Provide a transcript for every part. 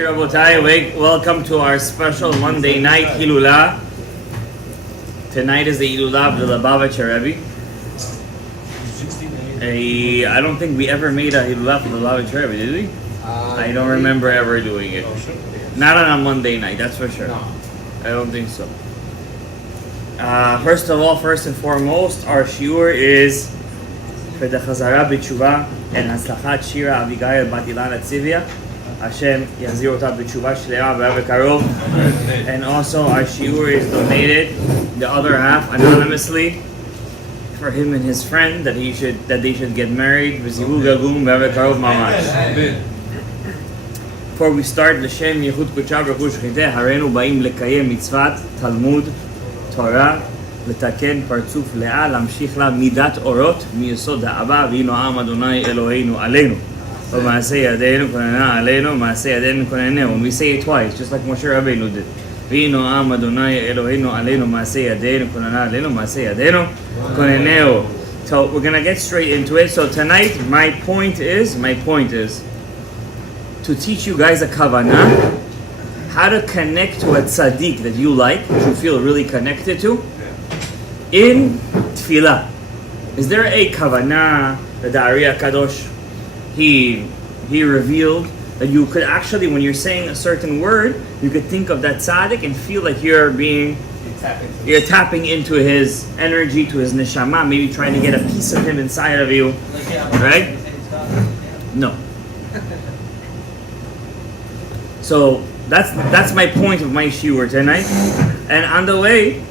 Hey Rabotai, welcome to our special Monday night Hillula. Tonight is the Hillula of the Lubavitcher Rebbe. I don't think we ever made a Hillula for the Lubavitcher Rebbe, did we? I don't remember ever doing it. Not on a Monday night, that's for sure. No. I don't think so. First and foremost, our shiur is for the Chazara B'Tshuva and Haslachat Shira Abigail Bat Ilan Atzivia. Hashem Yazir Ota B'Tshuva Shleima B'Ave Karov. And also our shiur is donated, the other half anonymously, for him and his friend that they should get married. V'zivu Gagum B'Ave Karov Mamash. Before we start, L'Shem Yechut Kuchav Rakush Chiteh Harenu Ba'im Lekayem Mitzvat Talmud Tora Letaken Partzuf Le'a Lamshich La Midat Orot Miyesod Ha'aba V'ino Am Adonai Eloheinu Aleinu V'Maaseh Yadeinu Konena Aleinu Maaseh Yadeinu Koneneu. And we say it twice, just like Moshe Rabbeinu did. V'ino Am Adonai Eloheinu Aleinu Maaseh Yadeinu Konena Aleinu Maaseh Yadeinu Koneneu. So we're gonna get straight into it. So tonight, my point is to teach you guys a kavanah, how to connect to a tzaddik that you like, that you feel really connected to, in tefillah. Is there a kavanah that the Ari HaKadosh, he revealed that you could actually, when you're saying a certain word, you could think of that tzaddik and feel like you're tapping into his energy, to his neshama, maybe trying to get a piece of him inside of you, right? No. So that's my point of my shiur tonight. And on the way,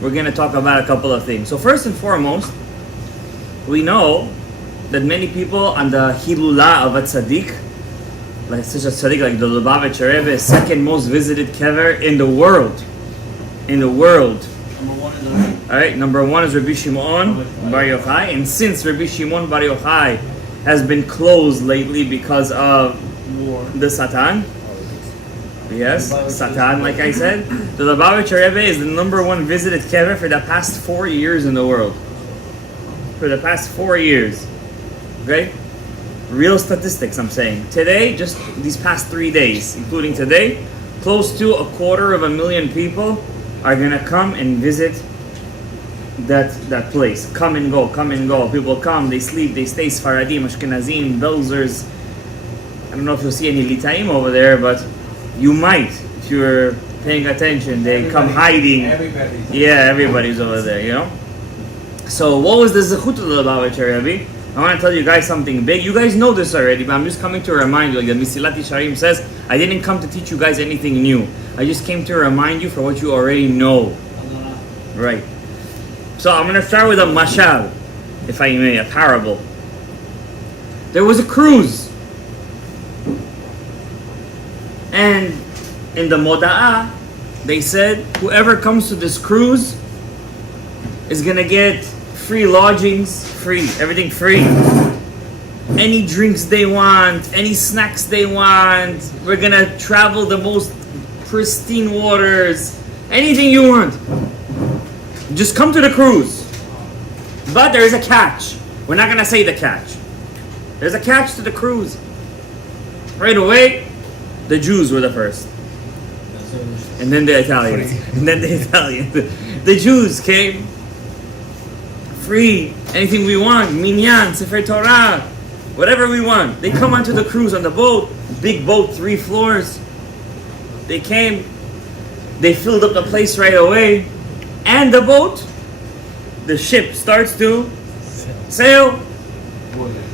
we're going to talk about a couple of things. So first and foremost, we know that many people on the Hillula of a tzaddik, like such a tzaddik like the Lubavitcher Rebbe, second most visited kever in the world. Number one is Alright, number one is Rabbi Shimon Bar Yochai. And since Rabbi Shimon Bar Yochai has been closed lately because of the Satan, yes, Satan, like I said, the Lubavitcher Rebbe is the number one visited kever for the past 4 years in the world. For the past 4 years. Okay? Real statistics, I'm saying. Today, just these past 3 days, including today, close to 250,000 people are going to come and visit that place. Come and go. People come, they sleep, they stay, Sfaradim, Ashkenazim, Belzers. I don't know if you'll see any Litaim over there, but you might, if you're paying attention. They come hiding. Everybody's over there, you know? So what was the zechut of the Lubavitcher Rebbe? I want to tell you guys something big. You guys know this already, but I'm just coming to remind you. Like the Mesilat Yesharim says, I didn't come to teach you guys anything new. I just came to remind you for what you already know. Right. So I'm going to start with a mashal, if I may, a parable. There was a cruise. And in the Moda'ah, they said, whoever comes to this cruise is going to get free lodgings, everything free. Any drinks they want, any snacks they want. We're going to travel the most pristine waters. Anything you want. Just come to the cruise. But there is a catch. We're not going to say the catch. There's a catch to the cruise. Right away, the Jews were the first. And then the Italians. The Jews came. Free. Anything we want. Minyan, Sefer Torah. Whatever we want. They come onto the cruise on the boat. Big boat, 3 floors. They came. They filled up the place right away. And the boat, the ship starts to sail.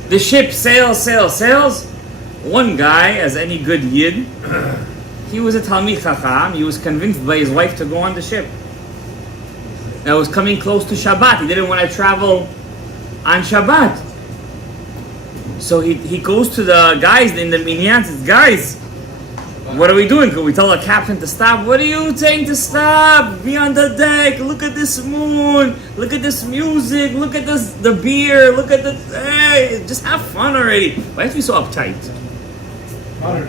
The ship sails. One guy, as any good Yid, he was a Talmid Chacham. He was convinced by his wife to go on the ship. That was coming close to Shabbat. He didn't want to travel on Shabbat. So he goes to the guys in the minyan and says, guys, what are we doing? Can we tell the captain to stop? What are you saying to stop? Be on the deck. Look at this moon. Look at this music. Look at the beer. Look at hey, just have fun already. Why have to be so uptight?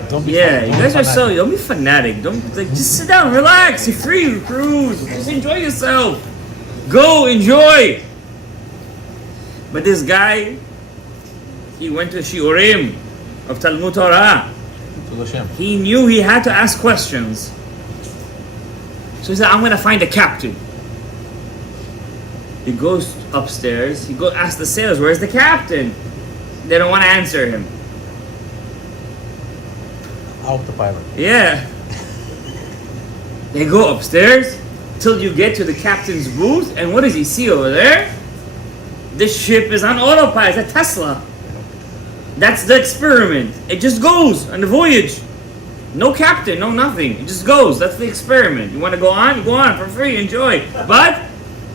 Don't be you guys are so, don't be fanatic. Just sit down, relax. You're free, cruise. Just enjoy yourself. Go, enjoy. But this guy, he went to Shiurim of Talmud Torah. To Hashem. He knew he had to ask questions. So he said, I'm going to find a captain. He goes upstairs. He goes ask the sailors, where's the captain? They don't want to answer him. Autopilot. Yeah. They go upstairs till you get to the captain's booth, and what does he see over there? This ship is on autopilot. It's a Tesla. That's the experiment. It just goes on the voyage. No captain, no nothing. It just goes. That's the experiment. You want to go on? Go on for free. Enjoy. But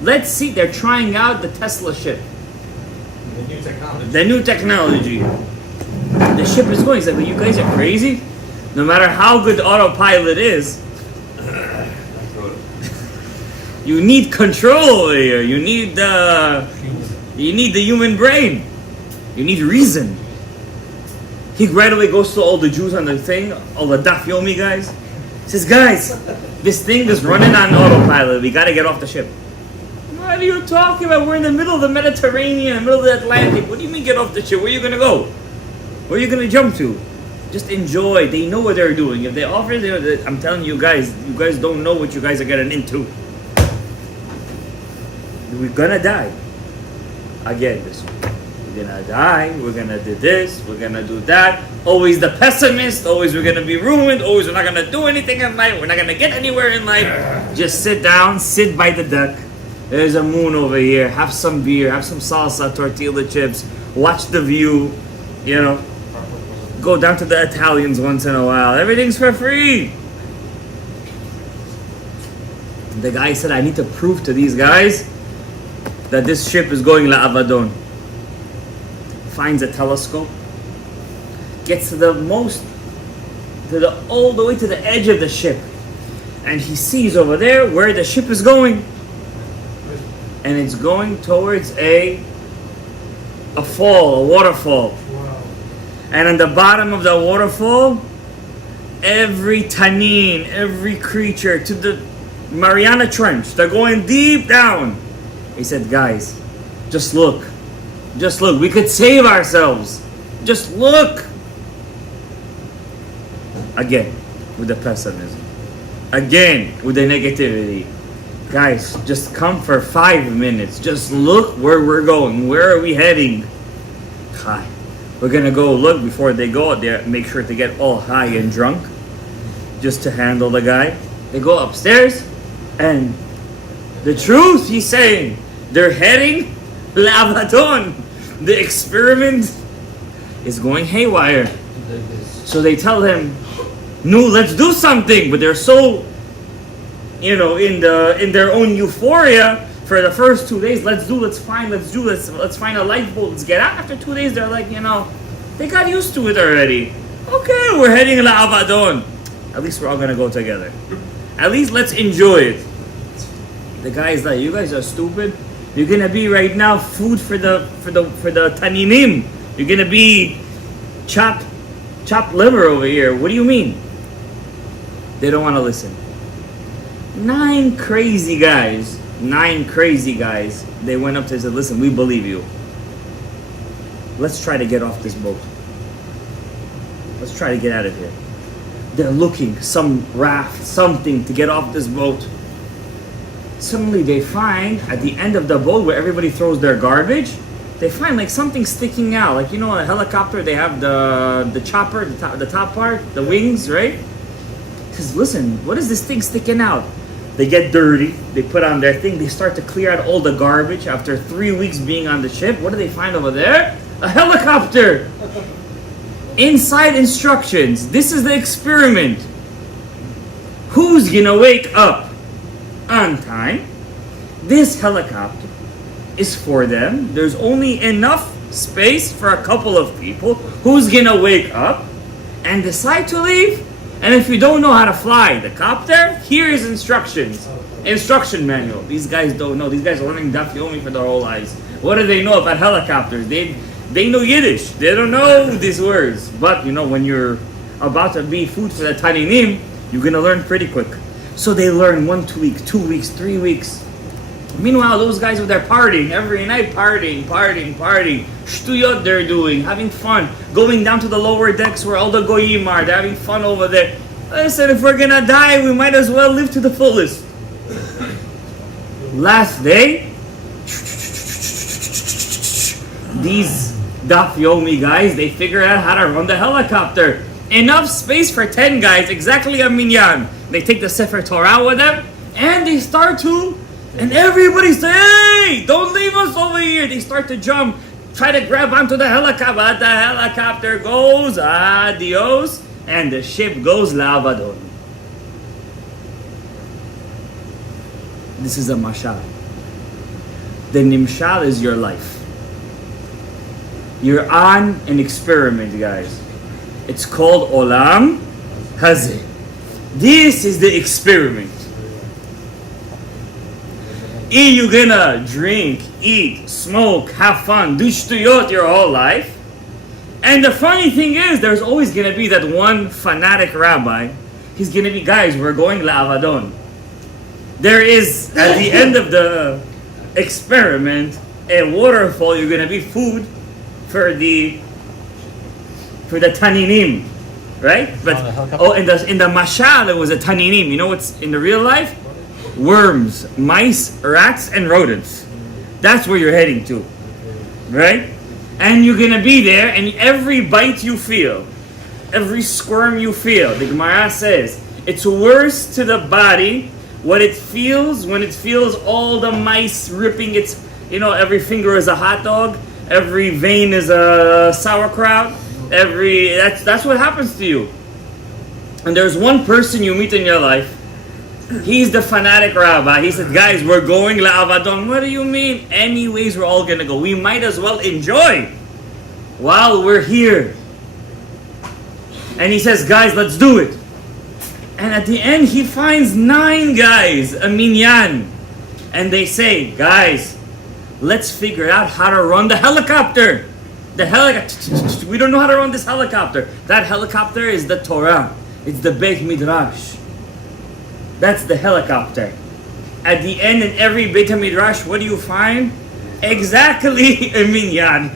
let's see. They're trying out the Tesla ship. The new technology. The new technology. The ship is going. He's like, well, you guys are crazy. No matter how good the autopilot is, you need control over here. You need the human brain. You need reason. He right away goes to all the Jews on the thing, all the Daf Yomi guys. He says, guys, this thing is running on autopilot. We got to get off the ship. What are you talking about? We're in the middle of the Mediterranean, in the middle of the Atlantic. What do you mean get off the ship? Where are you going to go? Where are you going to jump to? Just enjoy. They know what they're doing. If they offer, I'm telling you guys don't know what you guys are getting into. We're going to die. Again, this one. We're gonna die, we're gonna do this, we're gonna do that. Always the pessimist, always we're gonna be ruined, always we're not gonna do anything in life, we're not gonna get anywhere in life. Just sit down, sit by the deck. There's a moon over here, have some beer, have some salsa, tortilla chips, watch the view, you know. Go down to the Italians once in a while. Everything's for free. The guy said, I need to prove to these guys that this ship is going La Avadon. Finds a telescope, gets to all the way to the edge of the ship, and he sees over there where the ship is going, and it's going towards a fall, a waterfall. Wow. And on the bottom of the waterfall, every tanin, every creature to the Mariana Trench, they're going deep down. He said, guys, just look. Just look, we could save ourselves. Just look. Again, with the pessimism. Again, with the negativity. Guys, just come for 5 minutes. Just look where we're going. Where are we heading? Hi. We're going to go look before they go out there. Make sure to get all high and drunk. Just to handle the guy. They go upstairs. And the truth, he's saying, they're heading L'Avadon. The experiment is going haywire. So they tell him, no, let's do something. But they're so, in their own euphoria for the first 2 days. Let's find a lifeboat. Let's get out. After 2 days, they're like, they got used to it already. Okay, we're heading to Avadon. At least we're all gonna go together. At least let's enjoy it. The guy's like, you guys are stupid. You're gonna be right now food for the taninim. You're gonna be chopped liver over here. What do you mean? They don't want to listen. 9 crazy guys. They went up to him and said, listen, we believe you. Let's try to get off this boat. Let's try to get out of here. They're looking, some raft, something to get off this boat. Suddenly they find at the end of the boat where everybody throws their garbage, they find like something sticking out. Like, a helicopter, they have the chopper, the top part, the wings, right? He says, listen, what is this thing sticking out? They get dirty, they put on their thing, they start to clear out all the garbage after 3 weeks being on the ship. What do they find over there? A helicopter! Inside instructions. This is the experiment. Who's gonna wake up on time? This helicopter is for them. There's only enough space for a couple of people. Who's gonna wake up and decide to leave? And if you don't know how to fly the copter, here is instructions. Instruction manual. These guys don't know. These guys are learning Daf Yomi for their whole lives. What do they know about helicopters? They know Yiddish. They don't know these words. But when you're about to be food for the taninim, you're gonna learn pretty quick. So they learn 1 week, 2 weeks, 3 weeks. Meanwhile, those guys with their partying every night, partying. Shtuyot they're doing, having fun, going down to the lower decks where all the goyim are. They're having fun over there. Listen, if we're gonna die, we might as well live to the fullest. Last day, these Daf Yomi guys, they figure out how to run the helicopter. Enough space for 10 guys, exactly a minyan. They take the Sefer Torah with them, and they start to, and everybody says, hey, don't leave us over here. They start to jump, try to grab onto the helicopter. But the helicopter goes, adios, and the ship goes la'avadon. This is a mashal. The nimshal is your life. You're on an experiment, guys. It's called Olam Hazeh. This is the experiment. You're gonna drink, eat, smoke, have fun, do shtuyot your whole life. And the funny thing is, there's always gonna be that one fanatic rabbi. He's gonna be, guys, we're going la'avadon. There is, at the end of the experiment, a waterfall. You're gonna be food for the taninim, right? But in the mashal there was a taninim. You know what's in the real life? Worms, mice, rats, and rodents. That's where you're heading to, right? And you're gonna be there, and every bite you feel, every squirm you feel, the Gemara says it's worse to the body what it feels when it feels all the mice ripping its. Every finger is a hot dog. Every vein is a sauerkraut. That's what happens to you. And there's one person you meet in your life. He's the fanatic rabbi. He said, guys, we're going la'avadon. What do you mean? Anyways, we're all gonna go. We might as well enjoy while we're here. And he says, guys, let's do it. And at the end, he finds 9 guys, a minyan. And they say, guys, let's figure out how to run the helicopter. We don't know how to run this helicopter. That helicopter is the Torah. It's the Beit Midrash. That's the helicopter. At the end, in every Beit Midrash, what do you find? Exactly a minyan.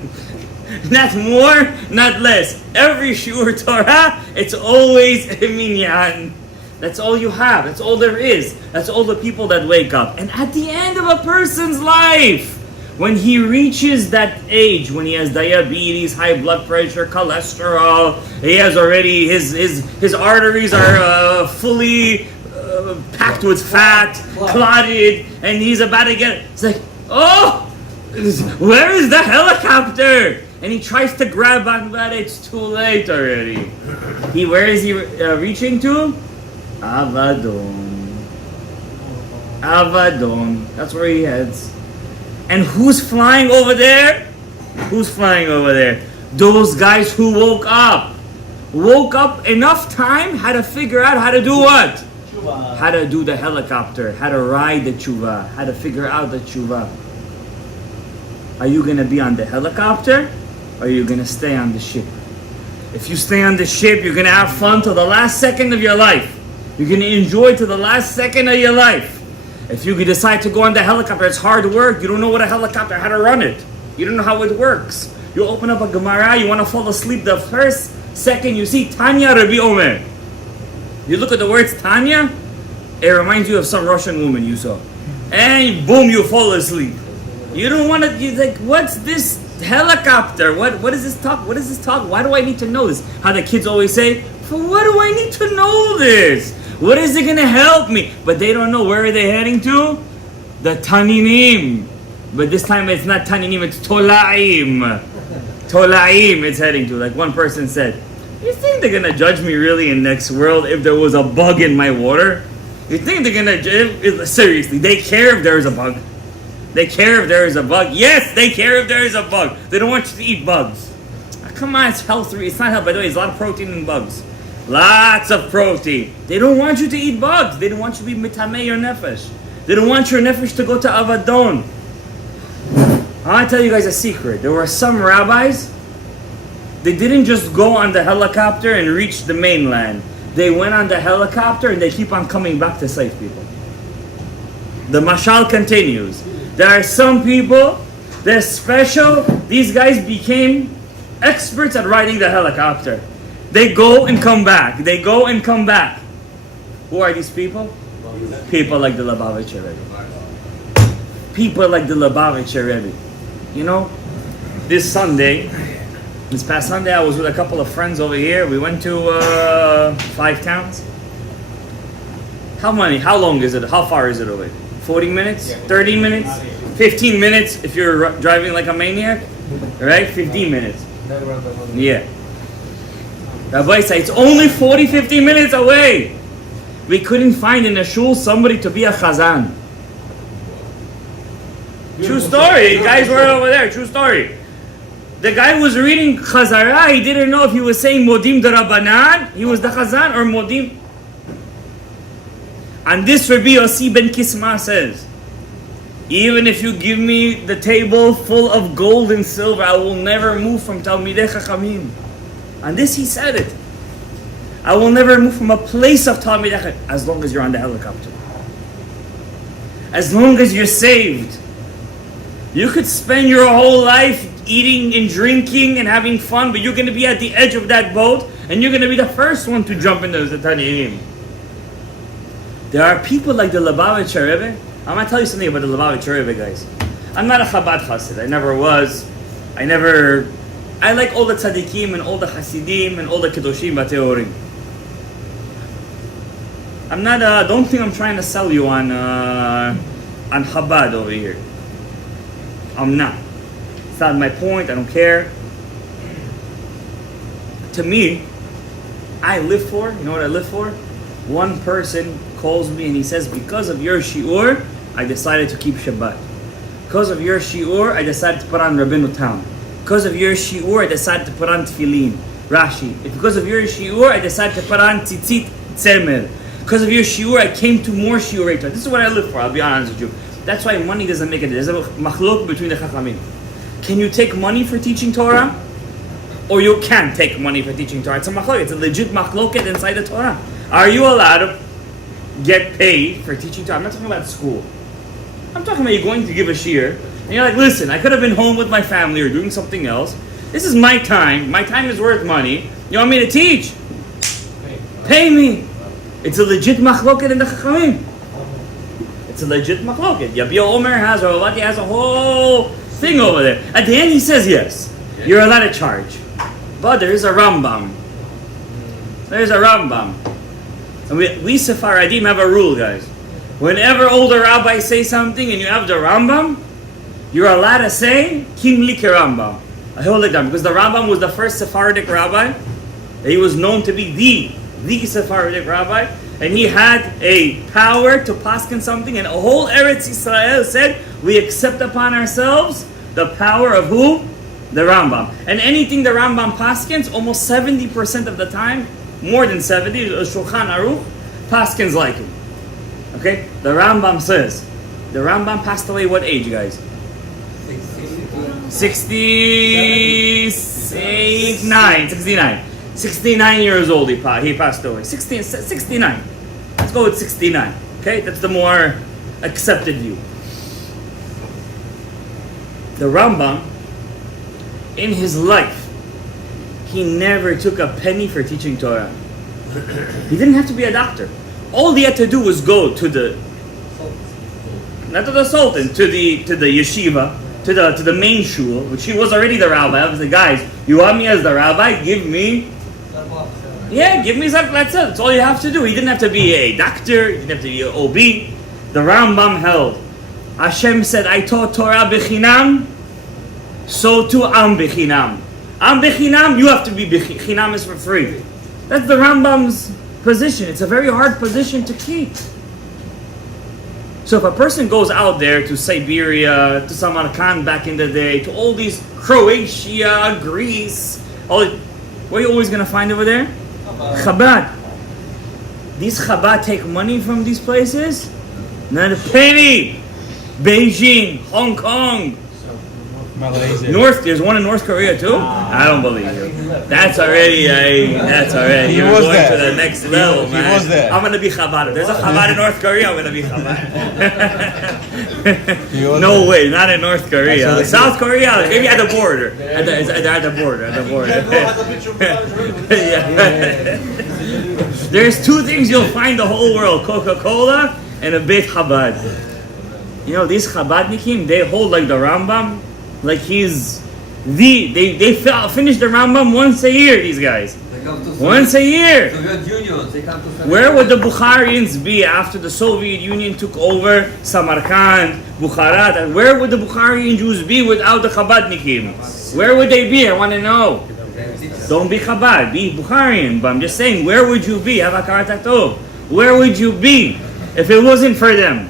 Not more, not less. Every shiur Torah, it's always a minyan. That's all you have. That's all there is. That's all the people that wake up. And at the end of a person's life, when he reaches that age, when he has diabetes, high blood pressure, cholesterol, he has already, his arteries are fully packed with fat, clotted, and he's about to get, it's like, oh, where is the helicopter? And he tries to grab on, but it's too late already. Where is he reaching to? Avadon. That's where he heads. And who's flying over there? Who's flying over there? Those guys who woke up. Woke up enough time, had to figure out how to do what? Tshuva. How to do the helicopter, how to ride the tshuva, how to figure out the tshuva. Are you going to be on the helicopter, or are you going to stay on the ship? If you stay on the ship, you're going to have fun till the last second of your life. You're going to enjoy till the last second of your life. If you decide to go on the helicopter, it's hard work. You don't know what a helicopter, how to run it. You don't know how it works. You open up a Gemara, you want to fall asleep the first second you see Tanya Rebbe Omer. You look at the words Tanya, it reminds you of some Russian woman you saw. And boom, you fall asleep. You don't want to, you're like, what's this helicopter? What is this talk? What is this talk? Why do I need to know this? How the kids always say, for what do I need to know this? What is it going to help me? But they don't know where are they heading to? The Taninim. But this time it's not Taninim, it's Tolaim. Tolaim it's heading to. Like one person said, you think they're going to judge me really in next world if there was a bug in my water? You think they're going to... Seriously, they care if there is a bug. They care if there is a bug. Yes, they care if there is a bug. They don't want you to eat bugs. Come on, it's healthy. It's not healthy. By the way, there's a lot of protein in bugs. Lots of protein. They don't want you to eat bugs. They don't want you to be mitamei your nefesh. They don't want your nefesh to go to avadon. I want to tell you guys a secret. There were some rabbis, they didn't just go on the helicopter and reach the mainland. They went on the helicopter and they keep on coming back to save people. The mashal continues. There are some people, they're special. These guys became experts at riding the helicopter. They go and come back. They go and come back. Who are these people? People like the Lubavitcher Rebbe. People like the Lubavitcher Rebbe. You know, this past Sunday, I was with a couple of friends over here. We went to 5 towns. How long is it? How far is it away? 40 minutes? 30 minutes? 15 minutes if you're driving like a maniac? Right? 15 minutes. Yeah. Rabbi said it's only 40-50 minutes away. We couldn't find in a shul somebody to be a chazan. True story. Guys were over there. True story. The guy was reading Chazara. He didn't know if he was saying Modim Darabanan. He was the chazan or Modim. And this Rabbi Yossi ben Kisma says, even if you give me the table full of gold and silver, I will never move from Talmidei Chachamim. And this he said it. I will never move from a place of Talmidei Chachamim as long as you're on the helicopter. As long as you're saved. You could spend your whole life eating and drinking and having fun, but you're going to be at the edge of that boat and you're going to be the first one to jump into the Taniyim. There are people like the Lubavitcher Rebbe. I'm going to tell you something about the Lubavitcher Rebbe, guys. I'm not a Chabad Chassid. I never was. I like all the tzaddikim and all the Hasidim and all the Kedoshim Bateorim. I'm not, don't think I'm trying to sell you on Chabad over here. I'm not. It's not my point. I don't care. To me, I live for, you know what I live for? One person calls me and he says, because of your shiur, I decided to keep Shabbat. Because of your shiur, I decided to put on Rabbeinu Tam. Because of your shiur, I decided to put on Tefillin, Rashi. Because of your shiur, I decided to put on Tzitzit, Tzemer. Because of your shiur, I came to more shiurei Torah. This is what I live for, I'll be honest with you. That's why money doesn't make it. There's a machlok between the Chachamim. Can you take money for teaching Torah? Or you can't take money for teaching Torah? It's a machlok. It's a legit machloket inside the Torah. Are you allowed to get paid for teaching Torah? I'm not talking about school. I'm talking about you going to give a shiur, and you're like, listen, I could have been home with my family or doing something else. This is my time. My time is worth money. You want me to teach? Pay me. It's a legit machloket in the Chachamim. It's a legit machloket. Yabi Omer has, or Avati has a whole thing over there. At the end he says yes. You're allowed to charge. But there is a Rambam. There's a Rambam. And we Sephardim have a rule, guys. Whenever older rabbis say something and you have the Rambam, you're allowed to say, Kim li Rambam. I hold it down because the Rambam was the first Sephardic rabbi. He was known to be the Sephardic rabbi. And he had a power to paskin something. And a whole Eretz Yisrael said, we accept upon ourselves the power of who? The Rambam. And anything the Rambam paskins, almost 70% of the time, more than 70, Shulchan Aruch, paskins like him. Okay? The Rambam says. The Rambam passed away what age, guys? 69. 69 years old he passed away. 69. Let's go with 69. Okay? That's the more accepted view. The Rambam, in his life, he never took a penny for teaching Torah. He didn't have to be a doctor. All he had to do was go to the, not to the sultan, to the yeshiva, to the main shul, which he was already the rabbi. I was like, guys, you want me as the rabbi? Give me something. That's it. That's all you have to do. He didn't have to be a doctor. He didn't have to be an OB. The Rambam held. Hashem said, I taught Torah bechinam, so too am bechinam. Am bechinam, you have to be bechinam is for free. That's the Rambam's position. It's a very hard position to keep. So if a person goes out there to Siberia, to Samarkand back in the day, to all these Croatia, Greece, what are you always going to find over there? Chabad. These Chabad take money from these places? Not a penny. Beijing, Hong Kong. Malaysia. There's one in North Korea too? I don't believe you. That's already, He you're was going there. to the next level, He man. was there. I'm going to be Chabad. If there's a Chabad in North Korea, I'm going to be Chabad. No way, not in North Korea. South Korea, maybe at the border. At the border. Yeah. There's two things you'll find the whole world: Coca-Cola and a Beit Chabad. You know, these Chabadnikim, they hold like the Rambam, like he's they finish the Rambam once a year, these guys. Once a year. Where would the Bukharians be after the Soviet Union took over Samarkand, Bukharat? And where would the Bukharian Jews be without the Chabadnikim? Where would they be? I want to know. Don't be Chabad, be Bukharian. But I'm just saying, where would you be? Where would you be if it wasn't for them?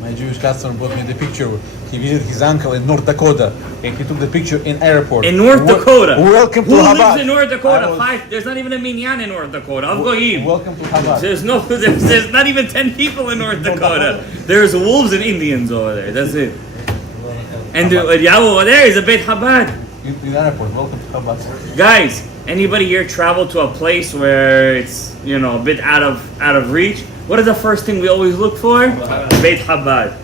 My Jewish customer brought me the picture. He visited his uncle in North Dakota, and he took the picture in airport. In North Dakota. Welcome to Who Chabad. lives in North Dakota? There's not even a minyan in North Dakota. Welcome to Chabad. There's not even 10 people in North Dakota. There's wolves and Indians over there. That's it. And the Yahweh over there is a Beit Chabad. In the airport. Welcome to Chabad. Guys, anybody here travel to a place where it's, a bit out of reach? What is the first thing we always look for? Beit Chabad.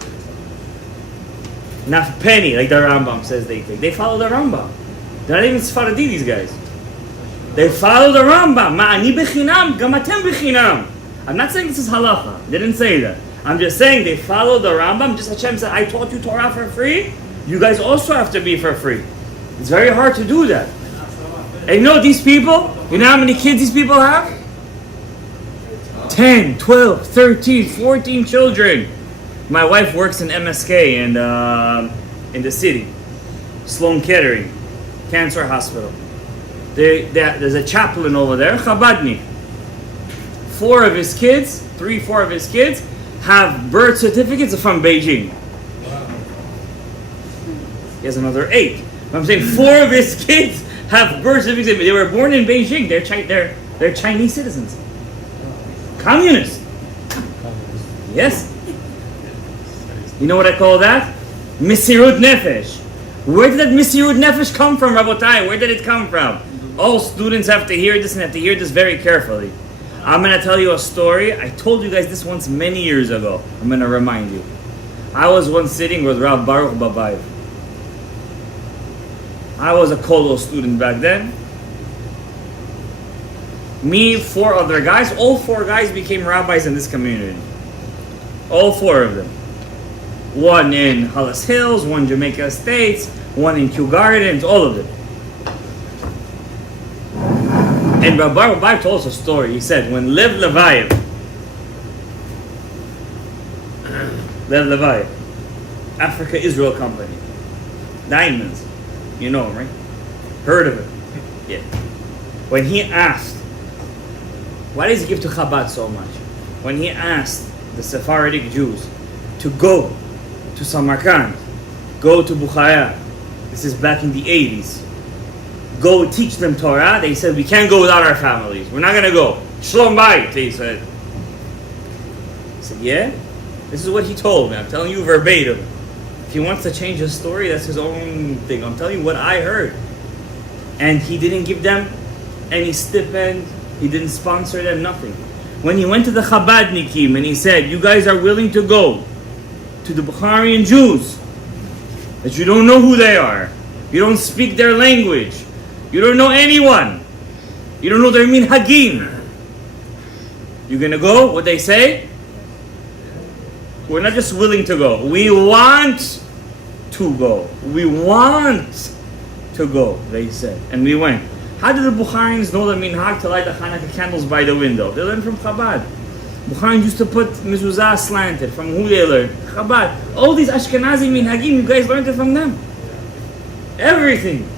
Not penny, like the Rambam says they take. They follow the Rambam. They're not even Sfaradi, these guys. They follow the Rambam. Ma'ani bechinam, gamatem bechinam. I'm not saying this is halacha. They didn't say that. I'm just saying they follow the Rambam. Just Hashem said, I taught you Torah for free. You guys also have to be for free. It's very hard to do that. And these people, you know how many kids these people have? 10, 12, 13, 14 children. My wife works in MSK in the city, Sloan Kettering Cancer Hospital. There's a chaplain over there, Chabadnik. 4 of his kids have birth certificates from Beijing. He has another 8. I'm saying 4 of his kids have birth certificates. They were born in Beijing. They're Chinese citizens. Communists. Yes. You know what I call that? Misirut Nefesh. Where did that Misirut Nefesh come from, Rabotai? Where did it come from? All students have to hear this and have to hear this very carefully. I'm going to tell you a story. I told you guys this once many years ago. I'm going to remind you. I was once sitting with Rav Baruch Babayev. I was a Kolo student back then. Me, 4 other guys. All 4 guys became rabbis in this community. All 4 of them. One in Hollis Hills, one Jamaica Estates, one in Kew Gardens, all of them. And Rabbi Babayev told us a story. He said, when Lev Levayev, Africa Israel Company, diamonds, you know him, right? Heard of him? Yeah. When he asked, why does he give to Chabad so much? When he asked the Sephardic Jews to go to Samarkand, go to Bukhara, this is back in the 80s, go teach them Torah, they said, we can't go without our families. We're not going to go. Shalom Bayit, they said. I said, yeah? This is what he told me. I'm telling you verbatim. If he wants to change his story, that's his own thing. I'm telling you what I heard. And he didn't give them any stipend. He didn't sponsor them, nothing. When he went to the Chabadnikim and he said, you guys are willing to go to the Bukharian Jews, that you don't know who they are, you don't speak their language, you don't know anyone, you don't know their minhagim, you're going to go? What they say? We're not just willing to go. We want to go. We want to go, they said. And we went. How did the Bukharians know the minhag to light the Hanukkah candles by the window? They learned from Chabad. Bukharians used to put mezuzah slanted. From who they learned? Chabad. All these Ashkenazi minhagim, you guys learned it from them. Everything.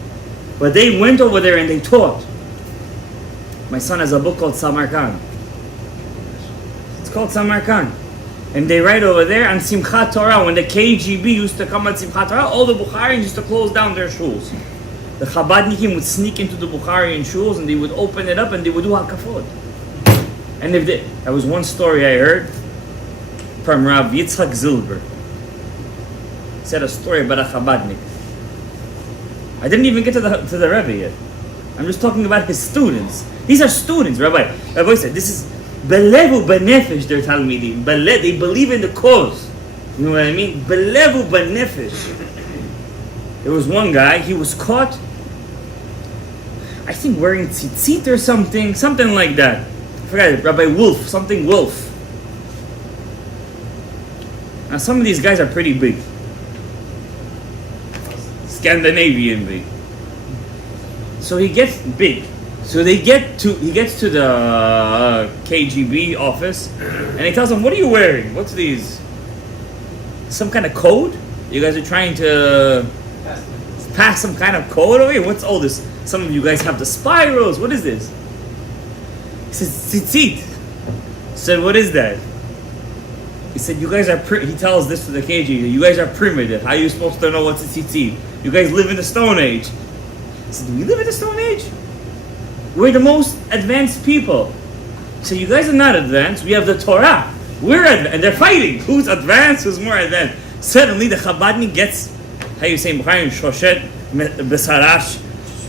But they went over there and they taught. My son has a book called Samarkand. It's called Samarkand. And they write over there on Simchat Torah, when the KGB used to come at Simchat Torah, all the Bukharians used to close down their shuls. The Chabadnikim would sneak into the Bukharian shuls and they would open it up and they would do hakafot. And if they, that was one story I heard from Rav Yitzchak Zilber. He said a story about a Chabadnik. I didn't even get to the Rebbe yet. I'm just talking about his students. These are students, Rabbi. Rabbi said, this is belevu benefesh, their talmidim. They believe in the cause. You know what I mean? Belevu benefesh. There was one guy, he was caught, I think wearing tzitzit or something like that. I forgot it, Rabbi Wolf, something Wolf. Now some of these guys are pretty big. Scandinavian big. So he gets big. So he gets to the KGB office, and he tells them, "What are you wearing? What's these? Some kind of code? You guys are trying to pass some kind of code over here? What's all this? Some of you guys have the spirals. What is this?" He says, "Tzitzit." He said, "What is that?" He said, "You guys are." He tells this to the KGB. "You guys are primitive. How are you supposed to know what's a tzitzit? You guys live in the Stone Age." He said, "Do we live in the Stone Age? We're the most advanced people." So you guys are not advanced. We have the Torah. We're advanced. And they're fighting. Who's advanced? Who's more advanced? Suddenly the Chabadnik gets, how you say, Shoshet Besarash.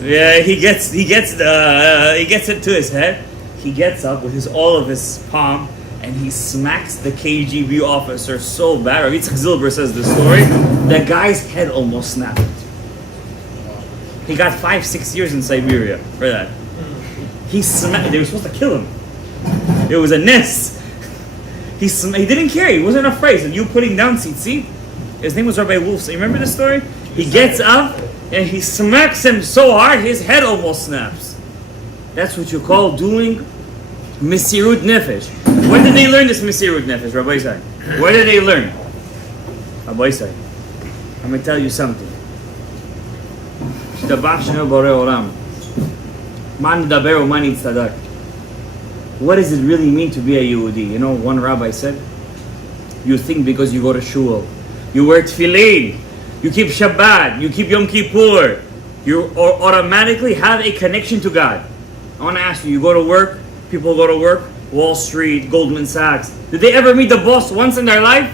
Yeah, he gets it to his head. He gets up with all of his palm and he smacks the KGB officer so bad. Rav Yitzchak Zilber says the story. The guy's head almost snapped. He got 5-6 years in Siberia for that. They were supposed to kill him. It was a nest. He didn't care. He wasn't afraid. So you putting down tzitzit? His name was Rabbi Wolf. So you remember the story? He gets up and he smacks him so hard his head almost snaps. That's what you call doing Mesirut Nefesh. When did they learn this Mesirut Nefesh, Rabbi Isai? Where did they learn? Rabbi Isai, I'm going to tell you something. What does it really mean to be a Yehudi? You know, one rabbi said, you think because you go to shul, you wear tefillin, you keep Shabbat, you keep Yom Kippur, you automatically have a connection to God. I want to ask you, you go to work, people go to work, Wall Street, Goldman Sachs. Did they ever meet the boss once in their life?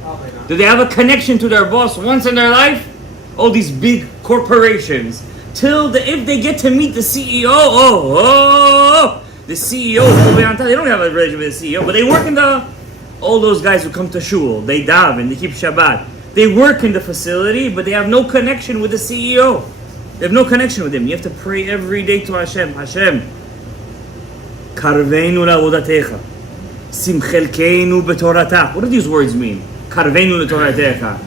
Probably not. Did they have a connection to their boss once in their life? All these big corporations. If they get to meet the CEO, the CEO is all the way on top. They don't have a relationship with the CEO, but they work in all those guys who come to shul, they daven, they keep Shabbat. They work in the facility, but they have no connection with the CEO. They have no connection with him. You have to pray every day to Hashem. Hashem, karveinu la'avodatecha, simchelkeinu b'toratach. What do these words mean? Karveinu l'toratecha.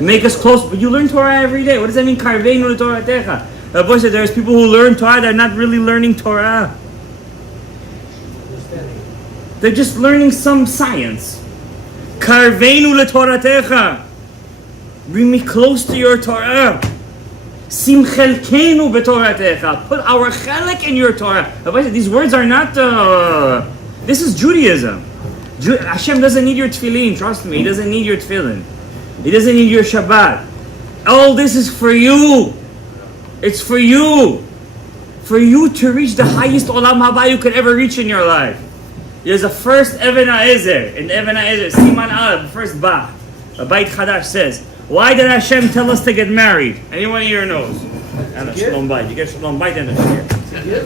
Make us close, but you learn Torah every day. What does that mean? Karveinu l'toratecha. The boy said there's people who learn Torah, they're not really learning Torah. They're just learning some science. Karveinu l'toratecha. Bring me close to your Torah. Simchelkeinu b'toratecha. Put our chelek in your Torah. These words are not. This is Judaism. Hashem doesn't need your tefillin. Trust me, He doesn't need your tefillin. He doesn't need your Shabbat. All this is for you. It's for you. For you to reach the highest olam haba you could ever reach in your life. There's a first Even HaEzer. In Even HaEzer, Siman Aleph, the first Ba. A Beit Chadash says, why did Hashem tell us to get married? Anyone here knows? And a Shalom Bait. You get Shalom Bait and a shir.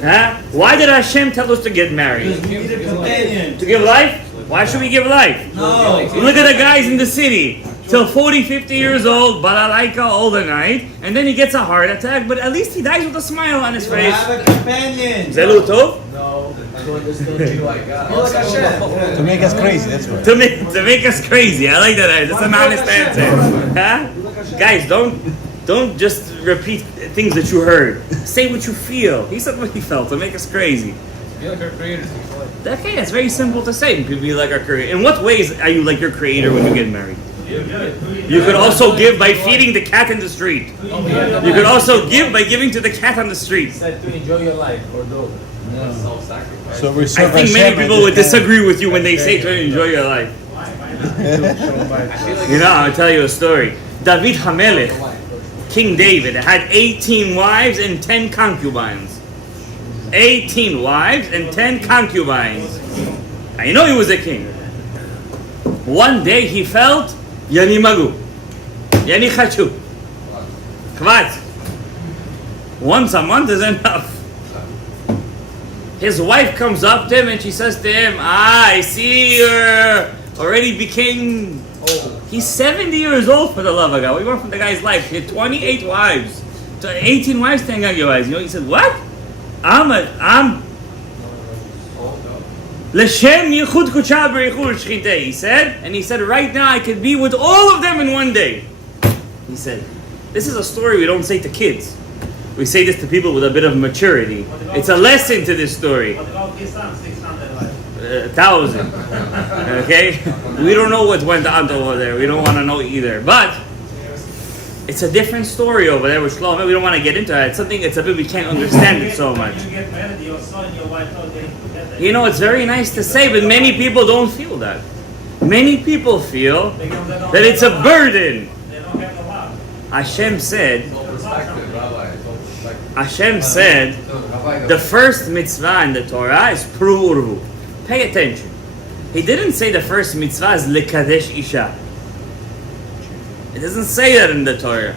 Huh? Why did Hashem tell us to get married? We need a companion. To give life? Why should we give life? No. Look at the guys in the city. Till 40, 50 years old, balalaika all the night, and then he gets a heart attack, but at least he dies with a smile on his face. Have a companion. Zelu tov? No, to understand you like God. To make us crazy, that's right. To make us crazy. I like that. That's an honest answer. Huh? Guys, don't just repeat things that you heard. Say what you feel. He said what he felt to make us crazy. Be like our creators. Okay, that's very simple to say. You could be like our creator. In what ways are you like your creator when you get married? You could also give by feeding the cat in the street. You could also give by giving to the cat on the street. Said to enjoy your life or do. Self-sacrifice. So we I serve think many Hashem people and would just disagree with you when they say to enjoy your life. You know, I'll tell you a story. David HaMelech, King David, had 18 wives and 10 concubines. 18 wives and 10 concubines. I know he was a king. One day he felt Yani magu, Yani chachu, kvat. Once a month is enough. His wife comes up to him and she says to him, I see you're already became old. He's 70 years old, for the love of God. We went from the guy's life. He had 28 wives. To 18 wives, 10 wives. You know, he said, what? I'm L'shem yichud kudsha b'yichud shchitei, he said. And he said, right now I could be with all of them in one day. He said, this is a story we don't say to kids. We say this to people with a bit of maturity. It's a lesson to this story. 1,000. Okay? We don't know what went on over there. We don't want to know either. But it's a different story over there with Shlomo. We don't want to get into it. It's a bit we can't understand it so much. You know, it's very nice to say, but many people don't feel that. Many people feel that it's a burden. Hashem said, the first mitzvah in the Torah is pru urvu. Pay attention. He didn't say the first mitzvah is lekadesh isha. It doesn't say that in the Torah.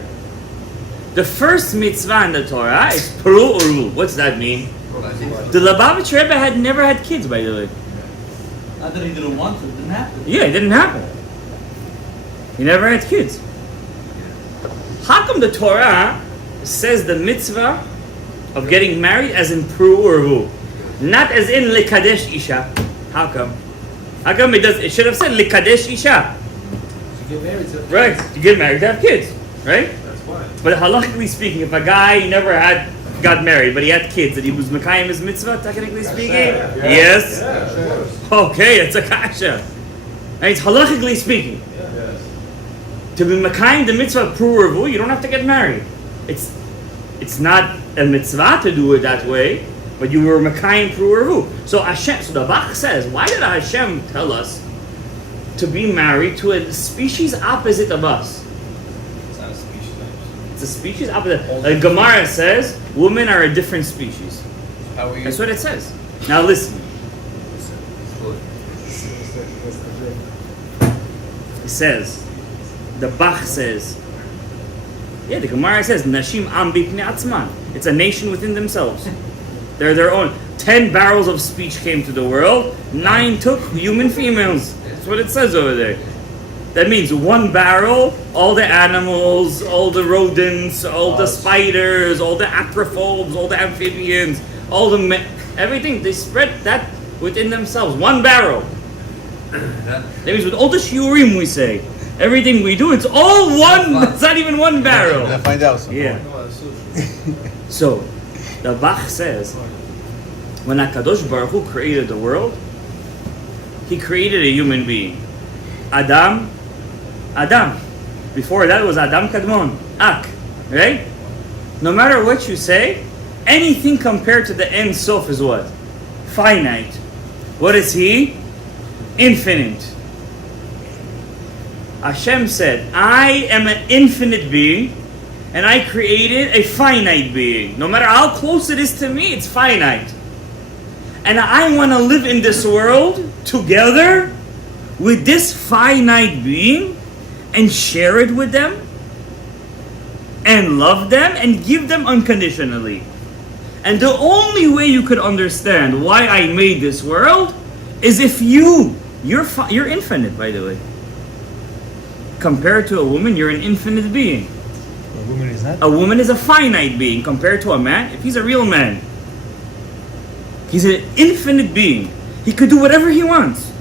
The first mitzvah in the Torah is pru urvu. What's that mean? The Lubavitch Rebbe had never had kids, by the way. Not that he didn't want to, it didn't happen. Yeah, it didn't happen. He never had kids. How come the Torah says the mitzvah of getting married as in pru urvu, not as in lekadesh isha? How come? How come it should have said lekadesh isha? To get married to Right, to get married to have kids, right? That's why. But halachically speaking, if a guy never got married, but he had kids, and he was mekayim his mitzvah, technically speaking? Yes? Okay, it's a kasha. And it's halachically speaking. To be mekayim the mitzvah pru urvu, you don't have to get married. It's not a mitzvah to do it that way, but you were mekayim pru urvu. So the Bach says, why did Hashem tell us to be married to a species opposite of us? It's not a species. It's a species opposite. Like Gemara says, women are a different species. How are you? That's what it says. Now listen. It says, the Bach says, yeah, the Gemara says, Nashim am bipnei atzman. It's a nation within themselves. They're their own. 10 barrels of speech came to the world, 9 took human females. That's what it says over there. That means 1 barrel, all the animals, all the rodents, all the spiders, all the acrophobes, all the amphibians, everything, they spread that within themselves. 1 barrel. That means with all the shiurim we say, everything we do, it's all one, it's not even 1 barrel. We're gonna find out some Yeah. more. So, the Bach says, when HaKadosh Baruch Hu created the world, He created a human being. Adam. Before that was Adam Kadmon. Ak. Right? No matter what you say, anything compared to the Ein Sof is what? Finite. What is He? Infinite. Hashem said, I am an infinite being, and I created a finite being. No matter how close it is to me, it's finite. And I want to live in this world together with this finite being and share it with them and love them and give them unconditionally. And the only way you could understand why I made this world is if you're infinite, by the way. Compared to a woman, you're an infinite being. A woman is not? A woman is a finite being compared to a man. If he's a real man, he's an infinite being. He could do whatever he wants.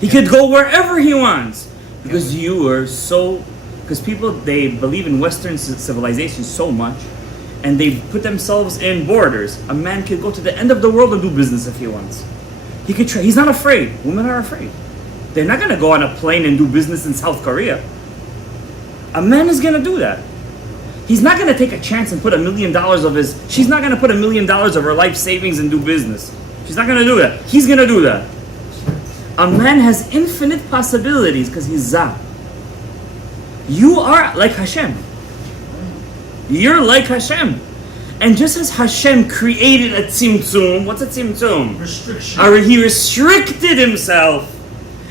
He could go wherever he wants. Because because people, they believe in Western civilization so much, and they put themselves in borders. A man could go to the end of the world and do business if he wants. He could try. He's not afraid. Women are afraid. They're not going to go on a plane and do business in South Korea. A man is going to do that. He's not going to take a chance and put $1 million she's not going to put $1 million of her life savings and do business. She's not going to do that. He's going to do that. A man has infinite possibilities because he's Zah. You are like Hashem. You're like Hashem. And just as Hashem created a tzimtzum, what's a tzimtzum? Restriction. Or He restricted Himself.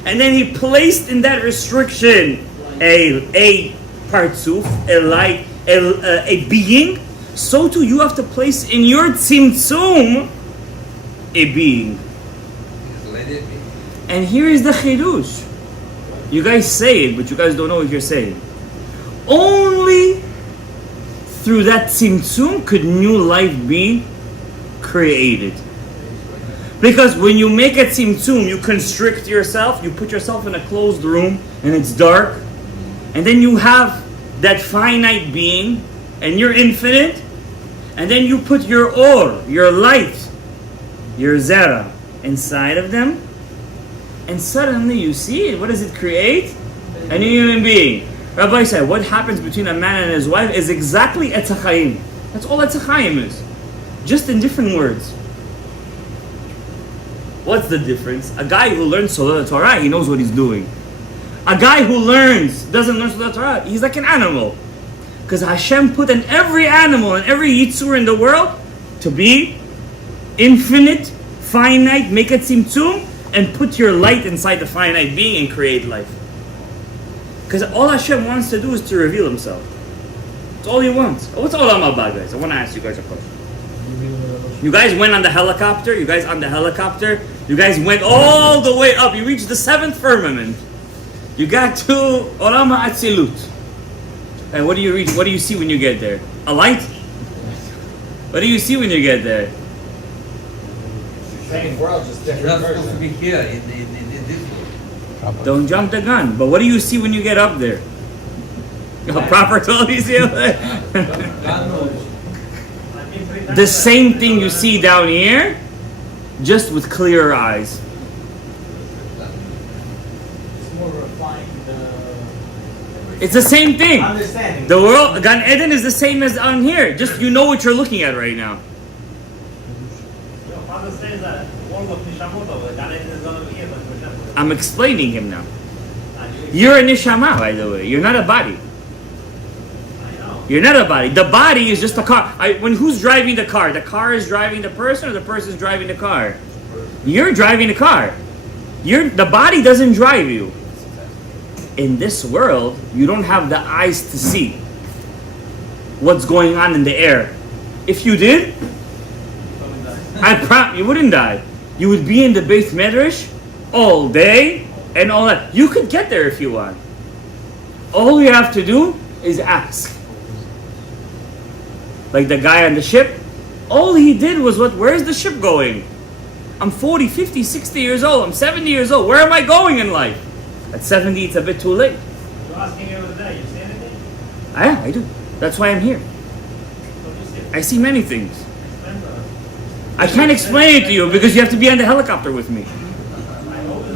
And then He placed in that restriction a partzuf, a being. so too you have to place in your tzimtzum a being. Let it be. And here is the chidush. You guys say it, but you guys don't know what you're saying. Only through that tzimtzum could new life be created. Because when you make a tzimtzum, you constrict yourself, you put yourself in a closed room, and it's dark, and then you have that finite being, and you're infinite, and then you put your or, your light, your zera, inside of them, and suddenly you see it. What does it create? A new human being. Rabbi said, what happens between a man and his wife is exactly Etz HaChaim. That's all Etz HaChaim is. Just in different words. What's the difference? A guy who learns Solat Torah, he knows what he's doing. A guy who doesn't learn Solat Torah, he's like an animal. Because Hashem put in every animal and every yitzur in the world to be infinite, finite, make a tzimtzum, and put your light inside the finite being and create life. Because all Hashem wants to do is to reveal Himself. That's all He wants. What's Olam Haba, guys? I want to ask you guys a question. You guys went on the helicopter? You guys on the helicopter? You guys went all the way up. You reached the 7th firmament. You got to Olam HaAtzilut. And what do you reach? What do you see when you get there? A light? What do you see when you get there? Same world, just You're different not supposed to version. be here in this world. Don't jump the gun. But what do you see when you get up there? A proper toilet you see up there? God knows. The same thing you see down here, just with clearer eyes. It's more refined It's the same thing. understanding. The world, Gan Eden is the same as on here. Just you know what you're looking at right now. Father says that world of Nishamot over Gan Eden is going to be here, but we're not. I'm explaining him now. You're a neshama, by the way. You're not a body. I know. You're not a body. The body is just a car. When who's driving the car? The car is driving the person, or the person is driving the car? You're driving the car. The body doesn't drive you. In this world, you don't have the eyes to see what's going on in the air. If you did, you wouldn't die. You would be in the Beit Medrash all day and all that. You could get there if you want. All you have to do is ask. Like the guy on the ship, all he did was where's the ship going? I'm 40, 50, 60 years old. I'm 70 years old. Where am I going in life? At 70, it's a bit too late. You're asking every day. You see anything? Yeah, I do. That's why I'm here. What do you see? I see many things. Explain to us. I can't explain it to you because you have to be on the helicopter with me.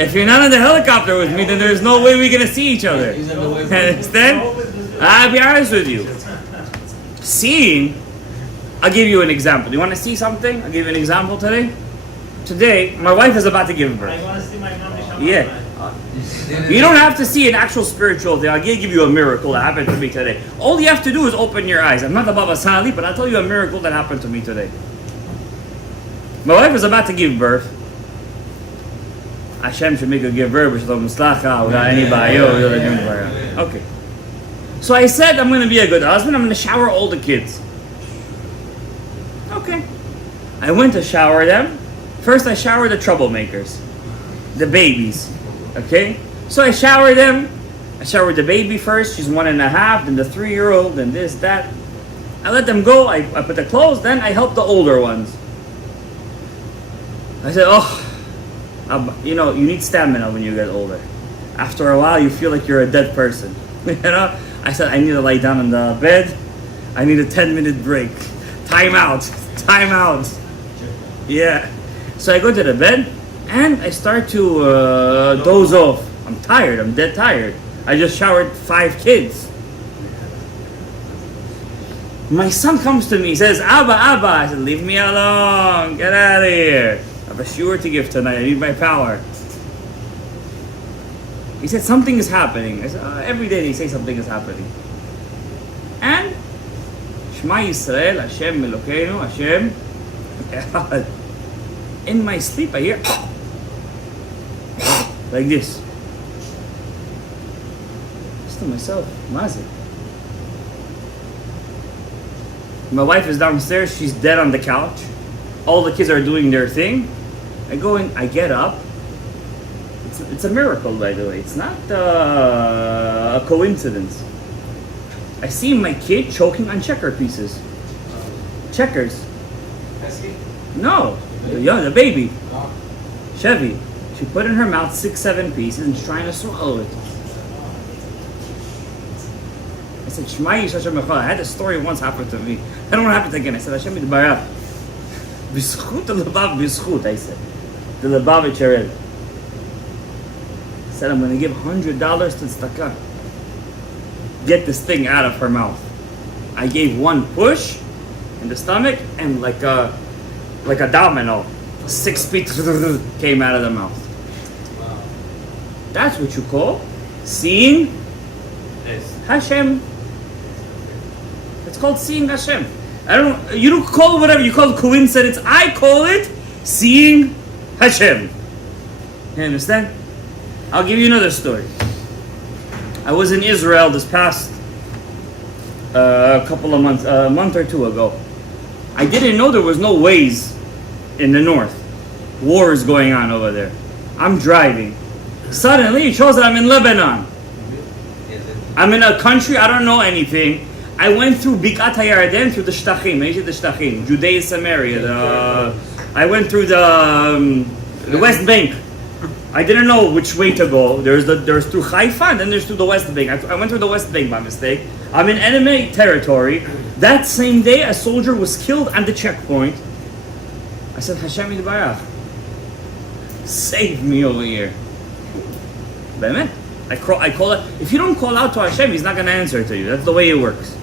If you're not on the helicopter with me, then there's no way we're going to see each other. He's in the way. Understand? I'll be honest with you. Seeing, I'll give you an example. Do you want to see something? I'll give you an example today. Today, my wife is about to give I birth. want to see my mom Nishamot. Yeah. You don't have to see an actual spiritual thing. I'll give you a miracle that happened to me today. All you have to do is open your eyes. I'm not the Baba Sali, but I'll tell you a miracle that happened to me today. My wife is about to give birth. Hashem should make her give birth without any bayo. Okay. So I said I'm going to be a good husband. I'm going to shower all the kids. Okay. I went to shower them. First I showered the troublemakers. The babies. Okay? So I showered them. I showered the baby first. She's 1.5. Then the 3-year-old. Then this, that. I let them go. I put the clothes. Then I helped the older ones. I said, you need stamina when you get older. After a while, you feel like you're a dead person. I said, I need to lie down on the bed. I need a 10-minute break. Time out. Time out. Yeah. So I go to the bed. And I start to doze off. I'm tired. I'm dead tired. I just showered 5 kids. My son comes to me. He says, Abba. I said, leave me alone. Get out of here. I have a shiur to give tonight. I need my power. He said, something is happening. I said, every day they say something is happening. And Shema Yisrael, Hashem Elokeinu, Hashem Echad. In my sleep, I hear like this. Just to myself, Mazik. My wife is downstairs. She's dead on the couch. All the kids are doing their thing. I go in. I get up. It's a miracle, by the way. It's not a coincidence. I see my kid choking on checker pieces. Checkers. No, the baby. Chevy. She put in her mouth 6-7 pieces and she's trying to swallow it. I said, Shema Yisrael Mecha. I had a story once happen to me. I don't want to happen again. I said, Hashem Yitbarach. B'schut lebav b'schut, I said. The lebav etcherel. I said, I'm going to give $100 to tzedakah. Get this thing out of her mouth. I gave one push in the stomach and like a domino, 6 feet came out of the mouth. Wow. That's what you call seeing Hashem. It's called seeing Hashem. You don't call it whatever, you call it coincidence. I call it seeing Hashem. You understand? I'll give you another story. I was in Israel this past couple of months, a month or two ago. I didn't know there was no ways in the north. War is going on over there. I'm driving. Suddenly it shows that I'm in Lebanon. I'm in a country I don't know anything. I went through Bikat HaYarden, through the Shtachim, Judea, Samaria. I went through the West Bank. I didn't know which way to go. There's through Haifa, and then there's through the West Bank. I went through the West Bank by mistake. I'm in enemy territory. That same day, a soldier was killed at the checkpoint. I said, Hashem Yitbarach, save me over here. Be'emet? I call it. If you don't call out to Hashem, He's not going to answer to you. That's the way it works.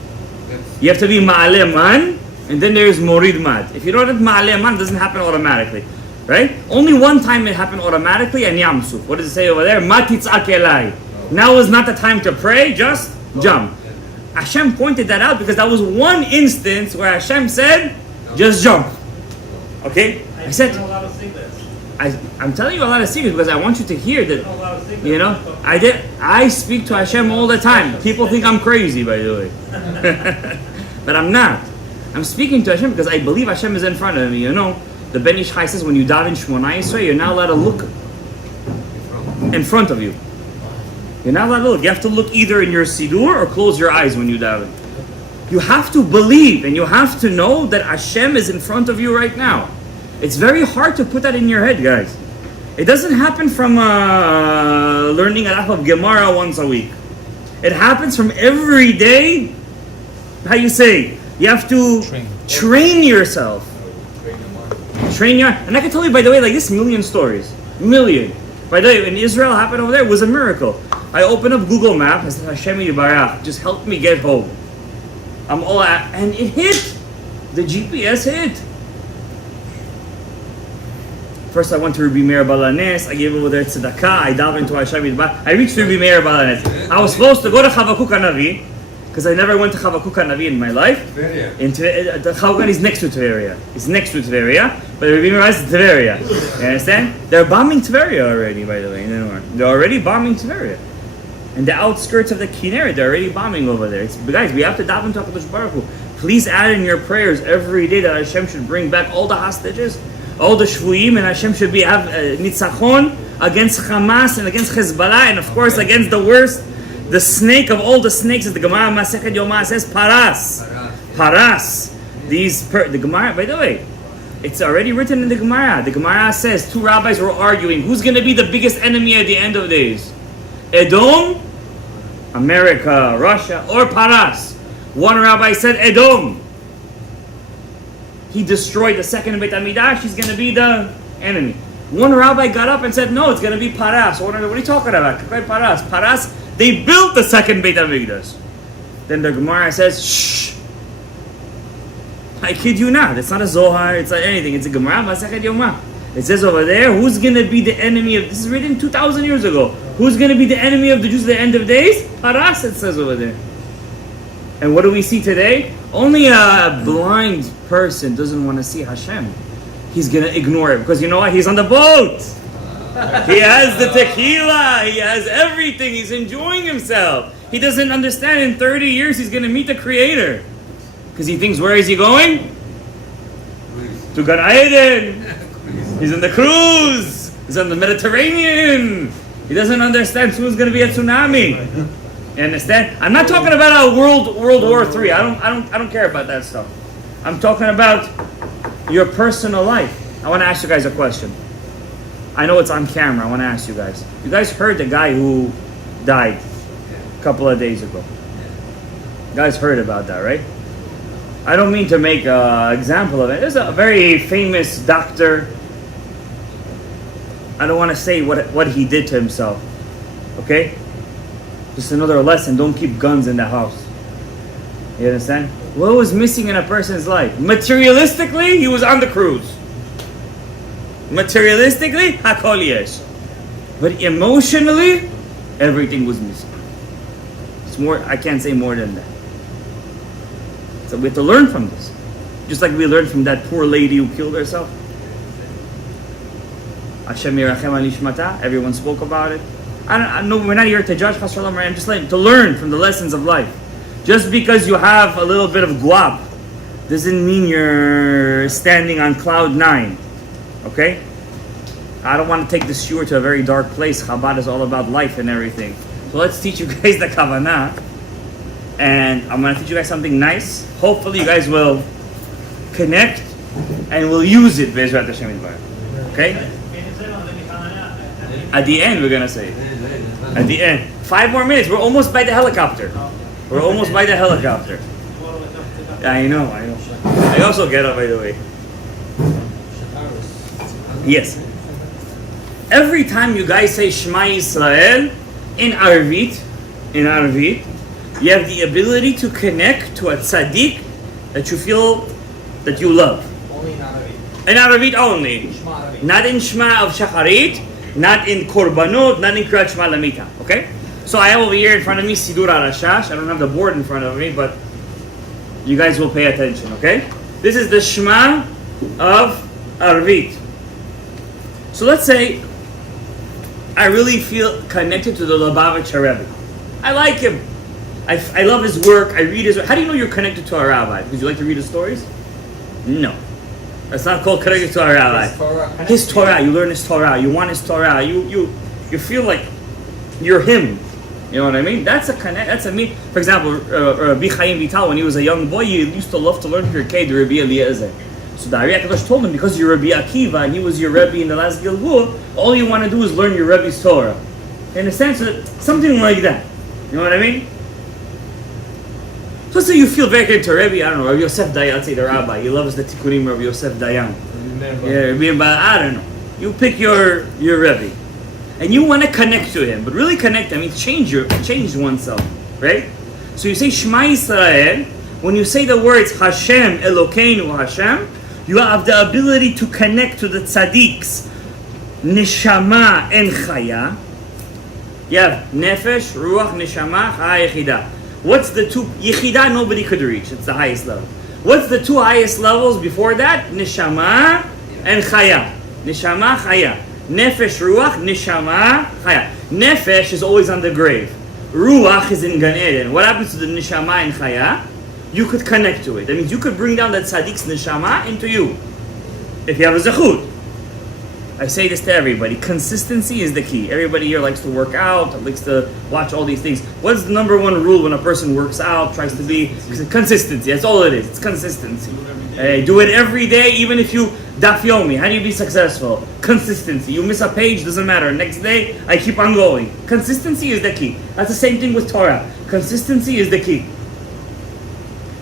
You have to be Ma'aleh Man, and then there's Morid Mad. If you don't have Ma'aleh Man, it doesn't happen automatically. Right? Only one time it happened automatically, and Yamsuf. What does it say over there? Ma titzak elai. Now is not the time to pray, just jump. Hashem pointed that out because that was one instance where Hashem said, just jump. Okay? I said, I'm telling you a lot of secrets because I want you to hear that, you know, I speak to Hashem all the time. People think I'm crazy, by the way. But I'm not. I'm speaking to Hashem because I believe Hashem is in front of me, you know. The Ben Ish Chai says when you daven Shmona Yisrael, you're not allowed to look in front of you. You're not allowed to look. You have to look either in your Sidur or close your eyes when you daven. You have to believe and you have to know that Hashem is in front of you right now. It's very hard to put that in your head, guys. It doesn't happen from learning a daf of Gemara once a week. It happens from every day. How you say? You have to train yourself. And I can tell you, by the way, like this, million stories. Million. By the way, in Israel, happened over there, it was a miracle. I opened up Google Maps, I said, Hashem Yitbarach, just help me get home. I'm all at, and it hit. The GPS hit. First I went to Rebbe Meir Balanes, I gave over there tzedakah, I davened to Hashem Yitbarach. I reached Rebbe Meir Balanes. I was supposed to go to Chavakuk HaNavi, because I never went to Chavakuk HaNavi in my life. The Chavakuk is next to Tveria. It's next to Tveria, but Rebbe Meir is Tveria. You understand? They're bombing Tveria already, by the way. They're already bombing Tveria. In the outskirts of the Kinneret, they're already bombing over there. Guys, we have to daven to HaKadosh Baruch Hu. Please add in your prayers every day that Hashem should bring back all the hostages, all the shvuyim, and Hashem should have nitzachon against Hamas and against Hezbollah, and of course against the worst, the snake of all the snakes, as the Gemara Masechet Yoma says, Paras. Paras. The Gemara, by the way, it's already written in the Gemara. The Gemara says two rabbis were arguing who's going to be the biggest enemy at the end of days. Edom, America, Russia, or Paras. One rabbi said Edom. He destroyed the second Beit HaMikdash. He's going to be the enemy. One rabbi got up and said, no, it's going to be Paras. What are you talking about? Paras. Paras, they built the second Beit HaMikdash. Then the Gemara says, shh. I kid you not. It's not a Zohar. It's not anything. It's a Gemara Masechet Yoma. It says over there, who's going to be the enemy of... This is written 2,000 years ago. Who's going to be the enemy of the Jews at the end of days? Paras, it says over there. And what do we see today? Only a blind person doesn't want to see Hashem. He's going to ignore it. Because you know what? He's on the boat. He has the tequila. He has everything. He's enjoying himself. He doesn't understand in 30 years he's going to meet the Creator. Because he thinks, where is he going? To Gan Eden. He's in the cruise. He's on the Mediterranean. He doesn't understand soon is going to be a tsunami. You understand? I'm not talking about a World War III. I don't care about that stuff. I'm talking about your personal life. I want to ask you guys a question. I know it's on camera. I want to ask you guys. You guys heard the guy who died a couple of days ago? You guys heard about that, right? I don't mean to make an example of it. There's a very famous doctor. I don't want to say what he did to himself. Okay? Just another lesson. Don't keep guns in the house. You understand? What was missing in a person's life? Materialistically, he was on the cruise. Materialistically, hakol yesh. But emotionally, everything was missing. It's more. I can't say more than that. So we have to learn from this. Just like we learned from that poor lady who killed herself. Hashem Menachem alishmata. Everyone spoke about it. I know we're not here to judge. I'm just to learn from the lessons of life. Just because you have a little bit of guap doesn't mean you're standing on cloud 9. Okay? I don't want to take this shiur to a very dark place. Chabad is all about life and everything. So let's teach you guys the kavanah. And I'm going to teach you guys something nice. Hopefully you guys will connect and will use it. Be'ezrat Hashem Yitbarach. Okay? At the end we're going to say it. At the end. 5 more minutes. We're almost by the helicopter. We're almost by the helicopter. I know. I also get up, by the way. Yes. Every time you guys say Shema Yisrael in Arvit, you have the ability to connect to a tzaddik that you feel that you love. Only in Arabic. In Arvit only. Shema Arabic. Not in Shema of Shacharit, not in Korbanot, not in Kriyat Shema Lamita. Okay? So I have over here in front of me Sidur Arashash. I don't have the board in front of me, but you guys will pay attention, okay? This is the Shema of Arvit. So let's say I really feel connected to the Lubavitcher Rebbe. I like him. I love his work. I read his work. How do you know you're connected to a rabbi? Because you like to read his stories? No. That's not called connected to a rabbi. His Torah. You learn his Torah. You want his Torah. You feel like you're him. You know what I mean? That's a connect. That's a me. For example, Rabbi Chaim Vital, when he was a young boy, he used to love to learn Pirkei the Rabbi Eliezer. So the Ari HaKadosh told him, because you're Rabbi Akiva and he was your Rebbe in the last Gilgul, all you want to do is learn your Rebbe's Torah. In a sense, something like that. You know what I mean? So let's say you feel very connected to Rebbe, I don't know, Rabbi Yosef Dayan, let's say the rabbi. He loves the Tikkunim of Rabbi Yosef Dayan. Yeah, I don't know. You pick your Rebbe. And you want to connect to him. But really connect, I mean change oneself. Right? So you say Shema Yisrael. When you say the words Hashem, Elokeinu, Hashem, you have the ability to connect to the tzaddiks, neshama and chaya. You have nefesh, ruach, neshama, chaya, yechida. What's the two? Yechida nobody could reach. It's the highest level. What's the two highest levels before that? Neshama and chaya. Neshama, chaya. Nefesh, ruach, neshama, chaya. Nefesh is always on the grave. Ruach is in Gan Eden. What happens to the neshama and chaya? You could connect to it. That means you could bring down that tzaddik's neshama into you. If you have a zechut. I say this to everybody. Consistency is the key. Everybody here likes to work out, likes to watch all these things. What's the number one rule when a person works out, tries to be? Consistency. That's all it is. It's consistency. Do it every day, even if you daf yomi. How do you be successful? Consistency. You miss a page, doesn't matter. Next day, I keep on going. Consistency is the key. That's the same thing with Torah. Consistency is the key.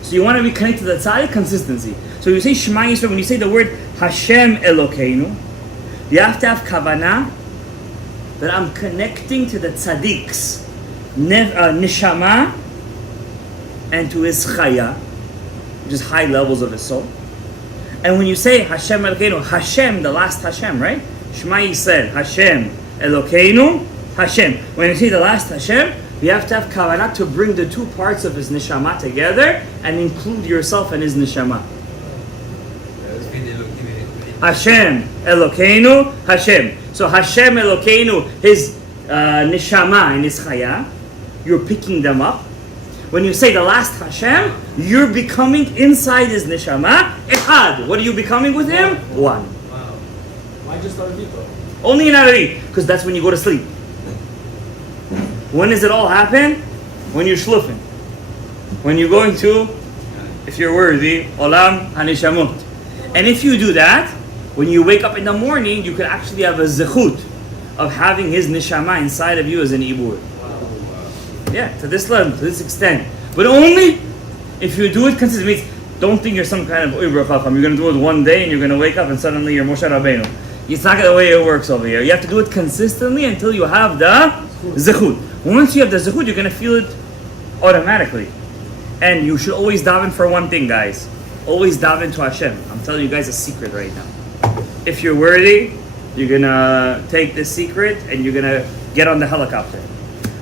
So you want to be connected to the tzaddik, consistency. So you say Shema Yisrael, when you say the word Hashem Elokeinu, you have to have kavanah that I'm connecting to the tzaddik's neshama and to his chaya, which is high levels of his soul. And when you say Hashem Elokeinu, Hashem, the last Hashem, right? Shema Yisrael, Hashem Elokeinu, Hashem. When you say the last Hashem, you have to have kavanah to bring the two parts of his neshama together and include yourself in his neshama. Hashem Elokeinu, Hashem. So Hashem Elokeinu, his neshama and his chaya, you're picking them up. When you say the last Hashem, You're becoming inside his neshama echad. What are you becoming with him? One. Why just Arvito? Only in Arabi, because that's when you go to sleep. When does it all happen? When you're shluffing. When you're going to, if you're worthy, olam hanishamut. And if you do that, when you wake up in the morning, you could actually have a zechut of having his neshama inside of you as an ibur. Yeah, to this level, to this extent. But only if you do it consistently. Don't think you're some kind of uber chacham. You're going to do it one day and you're going to wake up and suddenly you're Moshe Rabbeinu. It's not the way it works over here. You have to do it consistently until you have the zechut. Once you have the zechut, you're going to feel it automatically. And you should always daven for one thing, guys. Always daven to Hashem. I'm telling you guys a secret right now. If you're worthy, you're going to take this secret and you're going to get on the helicopter.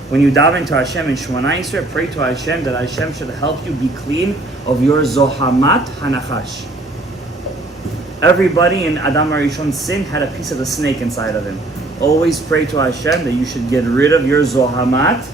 When you daven to Hashem in Shemona Yisrael, pray to Hashem that Hashem should help you be clean of your zohamat hanachash. Everybody in Adam HaRishon's sin had a piece of a snake inside of him. Always pray to Hashem that you should get rid of your zohamat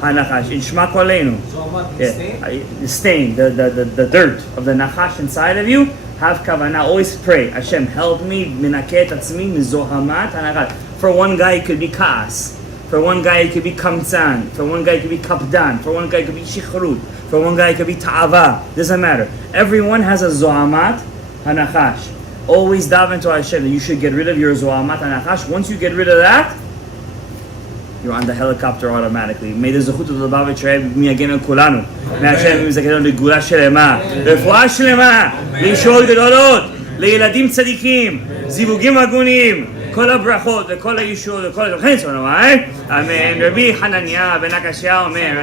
hanachash. In Shema Koleinu. Zohamat The stain, the dirt of the nachash inside of you. Have kavanah. Always pray. Hashem, help me. Menachem atzmi mizohamat hanachash. For one guy, it could be kaas. For one guy, it could be kamtzan. For one guy, it could be kapdan. For one guy, it could be shichrut. For one guy, it could be ta'ava. Doesn't matter. Everyone has a zohamat hanachash. Always daven to Hashem that you should get rid of your zohamat hanachash. Once you get rid of that, you're on the helicopter automatically. May the zechut of the Bavit Shrei be again kulanu. May Hashem yizakenu legula shlema, refuah shlema, leishol gedolot, leילדים צדיקים, זיווגים הגונים, כל הברכות וכל הישועות וכל התוכנית שלנו, אמן. רבי חנניה בן הקשיא אומר